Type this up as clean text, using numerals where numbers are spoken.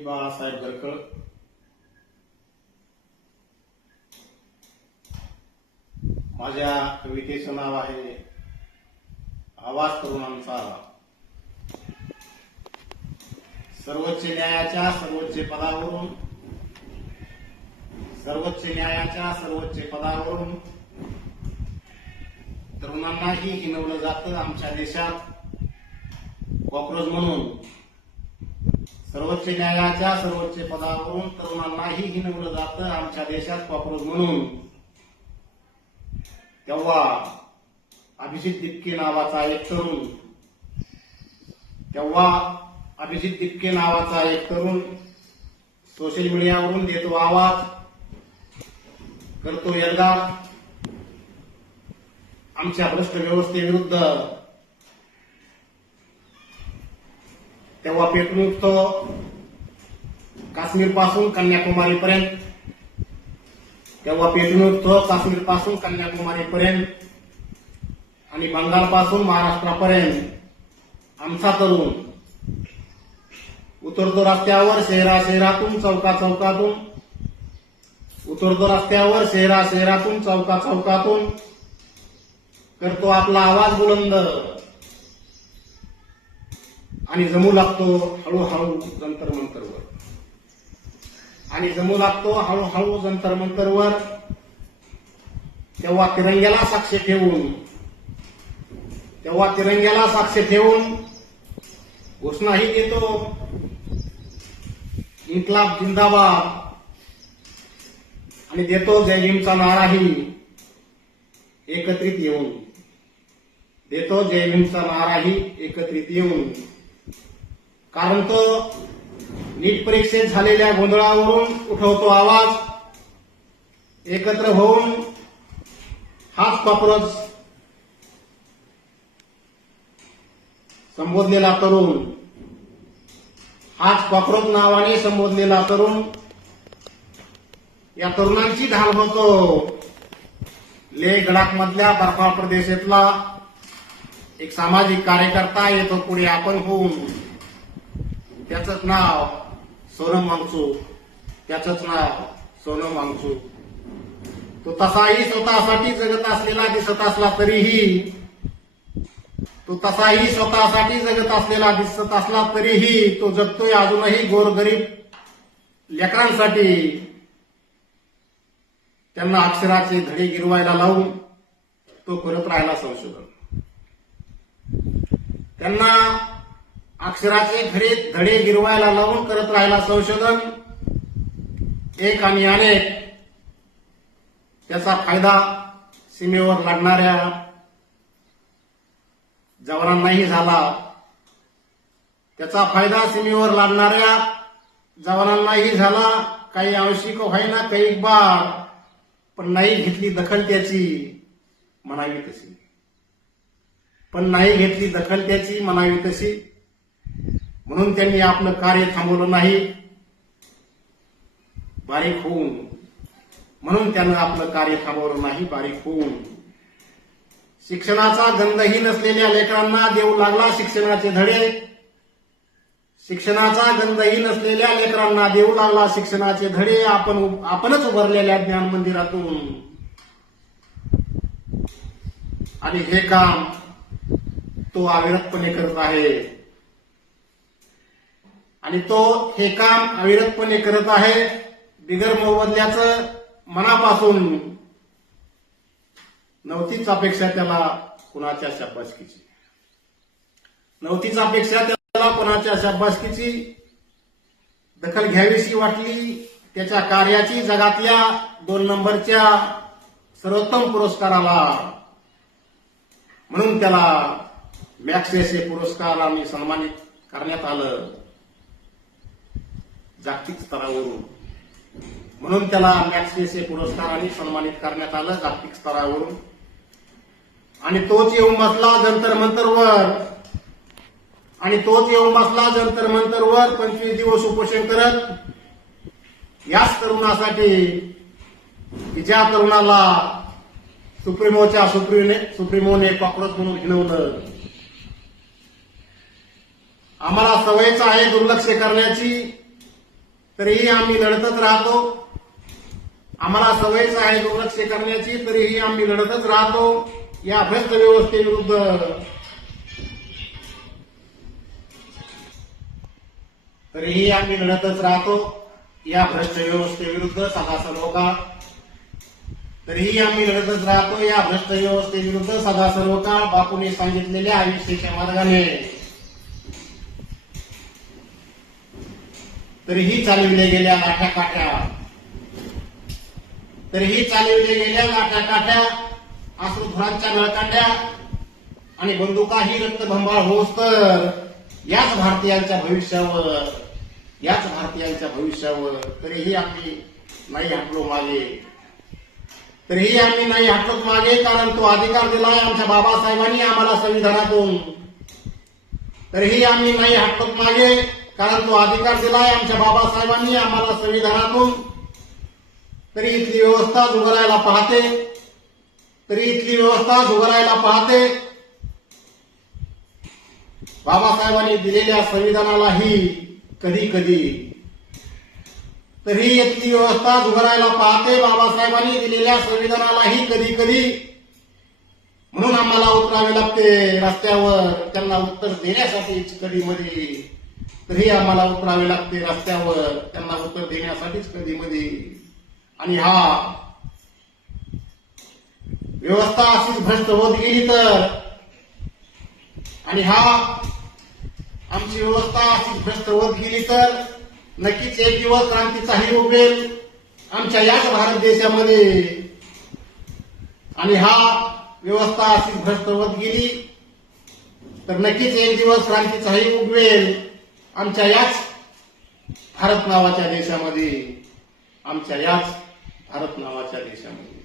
मी बाळासाहेब गरकळ. माझ्या कवितेचं नाव आहे आवाज तरुणांचा. सर्वोच्च न्यायाच्या सर्वोच्च पदावरून तरुणांनाही हिणवलं जातं आमच्या देशात कॉक्रोच म्हणून. सर्वोच्च न्यायाच्या सर्वोच्च पदावरून तरुणांनाही हिणवलं जातं आमच्या देशात कॉक्रोच म्हणून. तेव्हा अभिजित दिपके नावाचा एक तरुण सोशल मीडियावरून देतो आवाज, करतो एल्गार आमच्या भ्रष्ट व्यवस्थेविरुद्ध. तेव्हा पेटून उठतो काश्मीर पासून कन्याकुमारीपर्यंत आणि बंगालपासून महाराष्ट्रापर्यंत आमचा तरुण उतरतो रस्त्यावर शहरातून चौकातून करतो आपला आवाज बुलंद आणि जमू लागतो हळूहळू जंतर मंतरवर. तेव्हा तिरंग्याला साक्ष ठेवून घोषणाही देतो इन्कलाब जिंदाबाद आणि देतो जय भीमचा नाराही एकत्रित येऊन. कारण तो नीट परीक्षेत झालेल्या गोंधळावरून उठवतो आवाज. एकत्र होऊन हाच कॉक्रोच नावाने संबोधलेला तरुण, या तरुणांची ढाल होतो लेह लडाख मधल्या बर्फाळ प्रदेशातला एक सामाजिक कार्यकर्ता येतो पुढे आपण होऊन. त्याचंच नाव सोनम वांगचुक. तो तसाही स्वतःसाठी जगत असलेला दिसत असला तरीही तो जगतोय अजूनही गोरगरीब लेकरांसाठी. त्यांना अक्षराचे धडे गिरवायला लावून तो करत राहिला संशोधन. एक आणि अनेक. त्याचा फायदा सीमेवर लढणाऱ्या जवानांनाही झाला. काही आंशिक होईना काही बार, पण नाही घेतली दखल त्याची म्हणावी तशी. म्हणून त्यांनी आपलं कार्य थांबवलं नाही बारीक होऊन. शिक्षणाचा गंधही नसलेल्या लेकरांना देऊ लागला शिक्षणाचे धडे. आपणच उभारलेल्या ज्ञान मंदिरातून. आणि हे काम तो अविरतपणे करत आहे. बिगर मोबदल्याचं मनापासून. नव्हतीच अपेक्षा त्याला कुणाच्या शाबासकीची. दखल घ्यावीशी वाटली त्याच्या कार्याची जगातल्या 2 नंबरच्या सर्वोत्तम पुरस्काराला. म्हणून त्याला मॅग्सेसे पुरस्काराने सन्मानित करण्यात आलं जागतिक स्तरावरून. आणि तोच येऊन बसला जंतर मंतरवर 25 दिवस उपोषण करत. याच तरुणासाठी की ज्या तरुणाला सुप्रीमोने कॉक्रोच म्हणून हिणवलं. आम्हाला सवयच आहे दुर्लक्ष करण्याची. तरीही आम्ही लढतच राहतो. आम्हाला सवयच आहे दुर्लक्ष करण्याची, तरीही आम्ही लढतच राहतो या भ्रष्ट व्यवस्थेविरुद्ध. तरीही आम्ही लढतच राहतो या भ्रष्ट व्यवस्थेविरुद्ध सदा सर्व काळ. तरीही आम्ही लढतच राहतो या भ्रष्ट व्यवस्थेविरुद्ध सदा सर्व काळ. बापूने सांगितलेल्या आयुष्याच्या मार्गाने तरीही चालविले गेल्या लाठ्या काठ्या, तरीही चालविले गेल्या लाठ्या काठ्या, अश्रुधुरांच्या नळकांड्या आणि बंदुकाही रक्तबंबाळ होस तर याच भारतीयांच्या भविष्यावर, याच भारतीयांच्या भविष्यावर तरीही आम्ही नाही हटलो मागे. तरीही आम्ही नाही हटलोच मागे, कारण तो अधिकार दिलाय आमच्या बाबासाहेबांनी आम्हाला संविधानातून. तरीही आम्ही नाही हटलोच मागे, कारण तो अधिकार दिलाय आमच्या बाबासाहेबांनी आम्हाला संविधानातून. तरी इथली व्यवस्था झुगारायला पाहते, तरी इथली व्यवस्था झुगारायला पाहते. बाबासाहेबांनी दिलेल्या संविधानालाही कधी कधी, तरी इथली व्यवस्था झुगारायला पाहते. बाबासाहेबांनी दिलेल्या संविधानालाही कधी कधी. म्हणून आम्हाला उतरावे लागते रस्त्यावर त्यांना उत्तर देण्यासाठीच कधी मध्ये. तरी आम्हाला उतरावे लागते रस्त्यावर त्यांना उत्तर देण्यासाठीच कधी मध्ये. आणि हा व्यवस्था अशीच भ्रष्ट होत गेली तर, आणि हा आमची व्यवस्था अशीच भ्रष्ट होत गेली तर नक्कीच एक दिवस क्रांतीचाही उगवेल आमच्या याच भारत देशामध्ये. आणि हा व्यवस्था अशीच भ्रष्ट होत गेली तर नक्कीच एक दिवस क्रांतीचाही उगवेल आमच्या याच भारत नावाच्या देशामध्ये, आमच्या याच भारत नावाच्या देशामध्ये.